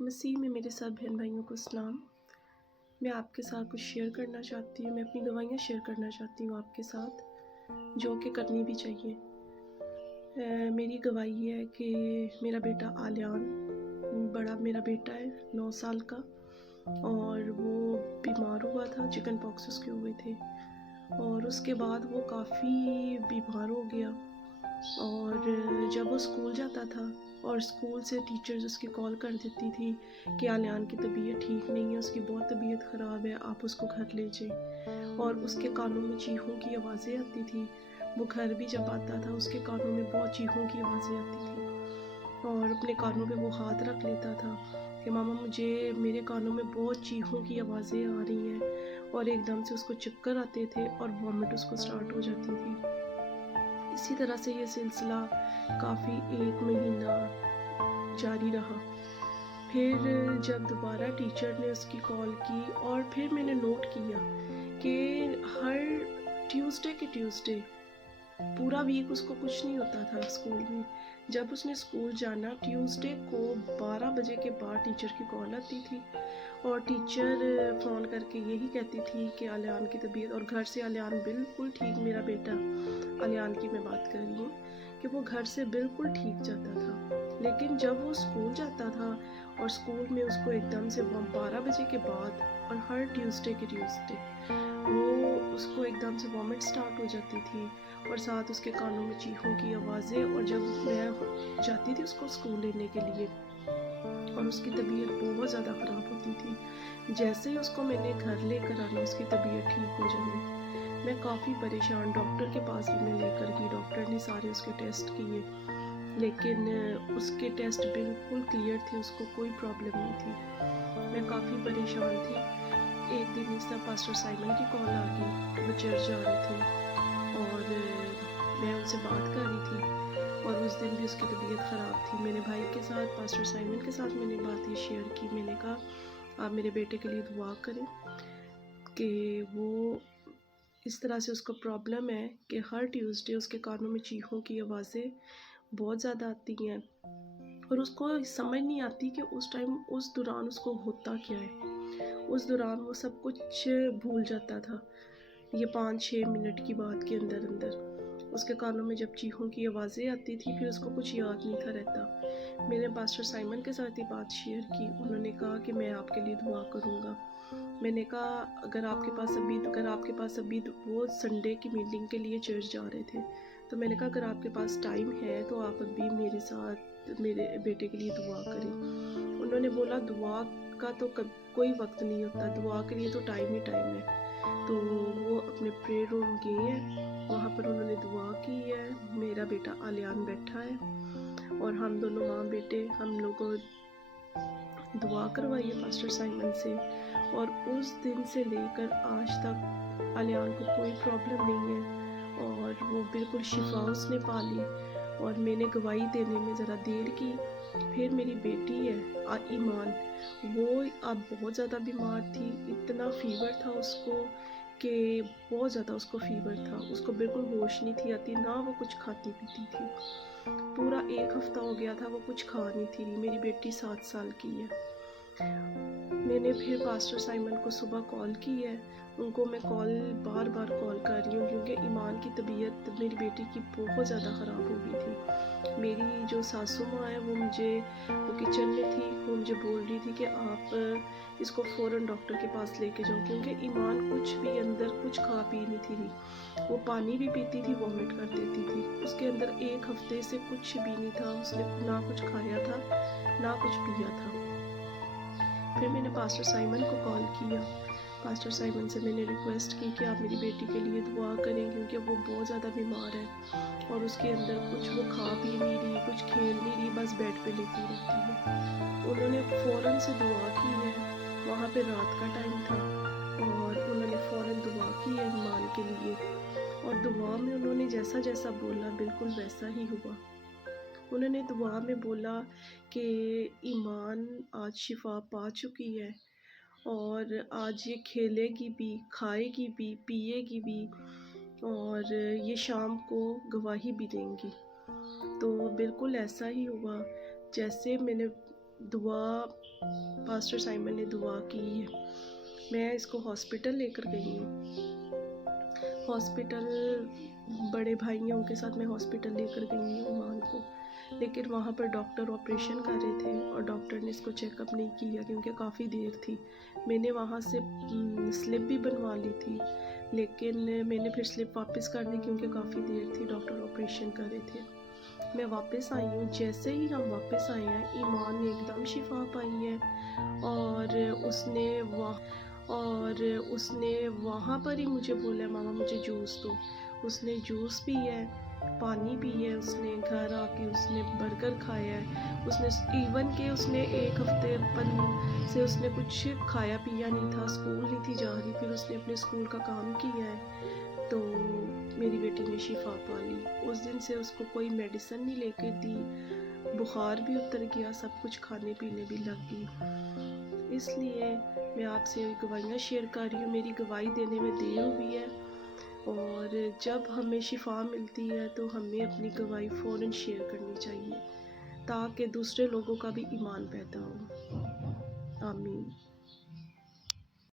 مسیح میں میرے سب بہن بھائیوں کو سلام۔ میں آپ کے ساتھ کچھ شیئر کرنا چاہتی ہوں، میں اپنی گواہیاں شیئر کرنا چاہتی ہوں آپ کے ساتھ، جو کہ کرنی بھی چاہیے۔ میری گواہی ہے کہ میرا بیٹا آلیان بڑا میرا بیٹا ہے 9 سال کا، اور وہ بیمار ہوا تھا، چکن پاکس اس کے ہوئے تھے، اور اس کے بعد وہ کافی بیمار ہو گیا۔ اور جب وہ اسکول جاتا تھا اور اسکول سے ٹیچرز اس کی کال کر دیتی تھی کہ آلیان کی طبیعت ٹھیک نہیں ہے، اس کی بہت طبیعت خراب ہے، آپ اس کو گھر لے جائیں، اور اس کے کانوں میں چیخوں کی آوازیں آتی تھی۔ وہ گھر بھی جب آتا تھا اس کے کانوں میں بہت چیخوں کی آوازیں آتی تھی، اور اپنے کانوں پہ وہ ہاتھ رکھ لیتا تھا کہ ماما میرے کانوں میں بہت چیخوں کی آوازیں آ رہی ہیں، اور ایک دم سے اس کو چکر آتے تھے اور وامٹ اس کو سٹارٹ ہو جاتی تھی۔ اسی طرح سے یہ سلسلہ کافی 1 مہینہ جاری رہا۔ پھر جب دوبارہ ٹیچر نے اس کی کال کی، اور پھر میں نے نوٹ کیا کہ ہر ٹیوزڈے پورا ویک اس کو کچھ نہیں ہوتا تھا اسکول میں۔ جب اس نے اسکول جانا، ٹیوزڈے کو 12 بجے کے بعد ٹیچر کی کال آتی تھی، اور ٹیچر فون کر کے یہی کہتی تھی کہ آلیان کی طبیعت، اور گھر سے آلیان بالکل ٹھیک، میرا بیٹا آلیان کی میں بات کر رہی ہوں، کہ وہ گھر سے بالکل ٹھیک جاتا تھا۔ لیکن جب وہ اسکول جاتا تھا اور اسکول میں اس کو ایک دم سے 12 بجے کے بعد، اور ہر ٹیوزڈے وہ اس کو ایک دم سے وامٹ سٹارٹ ہو جاتی تھی، اور ساتھ اس کے کانوں میں چیخوں کی آوازیں، اور جب میں جاتی تھی اس کو اسکول لینے کے لیے، اور اس کی طبیعت بہت زیادہ خراب ہوتی تھی، جیسے ہی اس کو میں نے گھر لے کر آنا اس کی طبیعت ٹھیک ہو جانی۔ میں کافی پریشان، ڈاکٹر کے پاس بھی میں لے کر گئی، ڈاکٹر نے سارے اس کے ٹیسٹ کیے، لیکن اس کے ٹیسٹ بالکل کلیئر تھے، اس کو کوئی پرابلم نہیں تھی۔ میں کافی پریشان تھی۔ ایک دن اس طرح پاسٹر سائمن کی کال آ گئی، وہ چرچ جا رہے تھے، اور میں ان سے بات کر رہی تھی، اور اس دن بھی اس کی طبیعت خراب تھی۔ میرے بھائی کے ساتھ، پاسٹر سائمن کے ساتھ میں نے بات یہ شیئر کی۔ میں نے کہا آپ میرے بیٹے کے لیے دعا کریں کہ وہ اس طرح سے اس کو پرابلم ہے کہ ہر ٹیوزڈے اس کے کانوں میں چیخوں کی آوازیں بہت زیادہ آتی ہیں، اور اس کو سمجھ نہیں آتی کہ اس دوران اس کو ہوتا کیا ہے۔ اس دوران وہ سب کچھ بھول جاتا تھا۔ یہ 5-6 منٹ کی بات کے اندر اس کے کانوں میں جب چیخوں کی آوازیں آتی تھی، پھر اس کو کچھ یاد نہیں تھا رہتا۔ میں نے پاسٹر سائمن کے ساتھ یہ بات شیئر کی، انہوں نے کہا کہ میں آپ کے لیے دعا کروں گا۔ میں نے کہا اگر آپ کے پاس ابھی وہ سنڈے کی میٹنگ کے لیے چرچ جا رہے تھے، تو میں نے کہا اگر آپ کے پاس ٹائم ہے تو آپ ابھی میرے ساتھ میرے بیٹے کے لیے دعا کریں۔ انہوں نے بولا دعا کا تو کوئی وقت نہیں ہوتا، دعا کے لیے تو ٹائم ہی ٹائم ہے۔ تو وہ اپنے پریئر روم گئے ہیں، وہاں پر انہوں نے دعا کی ہے، میرا بیٹا آلیان بیٹھا ہے، اور ہم دونوں ماں بیٹے ہم لوگوں دعا کروائی ہے پاسٹر سائمن سے، اور اس دن سے لے کر آج تک آلیان کو کوئی پرابلم نہیں ہے، اور وہ بالکل شفا اس نے پا لی۔ اور میں نے گواہی دینے میں ذرا دیر کی۔ پھر میری بیٹی ہے ایمان، وہ اب بہت زیادہ بیمار تھی، اتنا فیور تھا اس کو کہ بہت زیادہ اس کو فیور تھا، اس کو بالکل ہوش نہیں تھی آتی، نہ وہ کچھ کھاتی پیتی تھی۔ پورا 1 ہفتہ ہو گیا تھا وہ کچھ کھا نہیں تھی۔ میری بیٹی 7 سال کی ہے۔ میں نے پھر پاسٹر سائمن کو صبح کال کی ہے، ان کو میں بار بار کال کر رہی ہوں، کیونکہ ایمان کی طبیعت میری بیٹی کی بہت زیادہ خراب ہو گئی تھی۔ میری جو ساسو ماں ہے وہ کچن میں تھی، وہ مجھے بول رہی تھی کہ آپ اس کو فوراً ڈاکٹر کے پاس لے کے جاؤ، کیونکہ ایمان کچھ بھی اندر کچھ کھا پی نہیں تھی، وہ پانی بھی پیتی تھی، وامٹ کر دیتی تھی۔ اس کے اندر 1 ہفتے سے کچھ بھی نہیں تھا، اس نے نہ کچھ کھایا تھا نہ کچھ پیا تھا۔ پھر میں نے پاسٹر سائمن کو کال کیا، پاسٹر سائمن سے میں نے ریکویسٹ کی کہ آپ میری بیٹی کے لیے دعا کریں، کیونکہ وہ بہت زیادہ بیمار ہے، اور اس کے اندر کچھ وہ کھا بھی نہیں رہی، کچھ کھیل نہیں رہی، بس بیڈ پہ لیٹی رہتی ہے۔ انہوں نے فوراً سے دعا کی ہے، وہاں پہ رات کا ٹائم تھا، اور انہوں نے فوراً دعا کی ہے ایمان کے لیے، اور دعا میں انہوں نے جیسا جیسا بولا بالکل ویسا ہی ہوا۔ انہوں نے دعا میں بولا کہ ایمان آج شفا پا چکی ہے، اور آج یہ کھیلے گی بھی، کھائے گی بھی، پیے گی بھی، اور یہ شام کو گواہی بھی دیں گی۔ تو بالکل ایسا ہی ہوا جیسے میں نے دعا پاسٹر سائمن نے دعا کی ہے۔ میں اس کو ہاسپٹل لے کر گئی ہوں، ہاسپٹل بڑے بھائیوں کے ساتھ میں ہاسپٹل لے کر گئی ہوں ایمان کو، لیکن وہاں پر ڈاکٹر آپریشن کر رہے تھے اور ڈاکٹر نے اس کو چیک اپ نہیں کیا کیونکہ کافی دیر تھی۔ میں نے وہاں سے سلپ بھی بنوا لی تھی، لیکن میں نے پھر سلپ واپس کر دی کیونکہ کافی دیر تھی، ڈاکٹر آپریشن کر رہے تھے۔ میں واپس آئی ہوں، جیسے ہی ہم واپس آئے ہیں ایمان نے ایک دم شفا پائی ہے، اور اس نے وہاں پر ہی مجھے بولا ماما مجھے جوس دو۔ اس نے جوس پی ہے، پانی پی ہے، اس نے گھر آ کے اس نے برگر کھایا ہے، اس نے ایون کہ اس نے ایک ہفتے سے اس نے کچھ کھایا پیا نہیں تھا، اسکول نہیں تھی جا رہی، پھر اس نے اپنے اسکول کا کام کیا ہے، تو میری بیٹی نے شفا پا لی۔ اس دن سے اس کو کوئی میڈیسن نہیں لے کے دی، بخار بھی اتر گیا، سب کچھ کھانے پینے بھی لگ گئی۔ اس لیے میں آپ سے گواہیاں شیئر کر رہی ہوں، میری گواہی دینے میں دیر ہوئی ہے، اور جب ہمیں شفا ملتی ہے تو ہمیں اپنی گواہی فوراً شیئر کرنی چاہیے تاکہ دوسرے لوگوں کا بھی ایمان پیدا ہو۔ آمین۔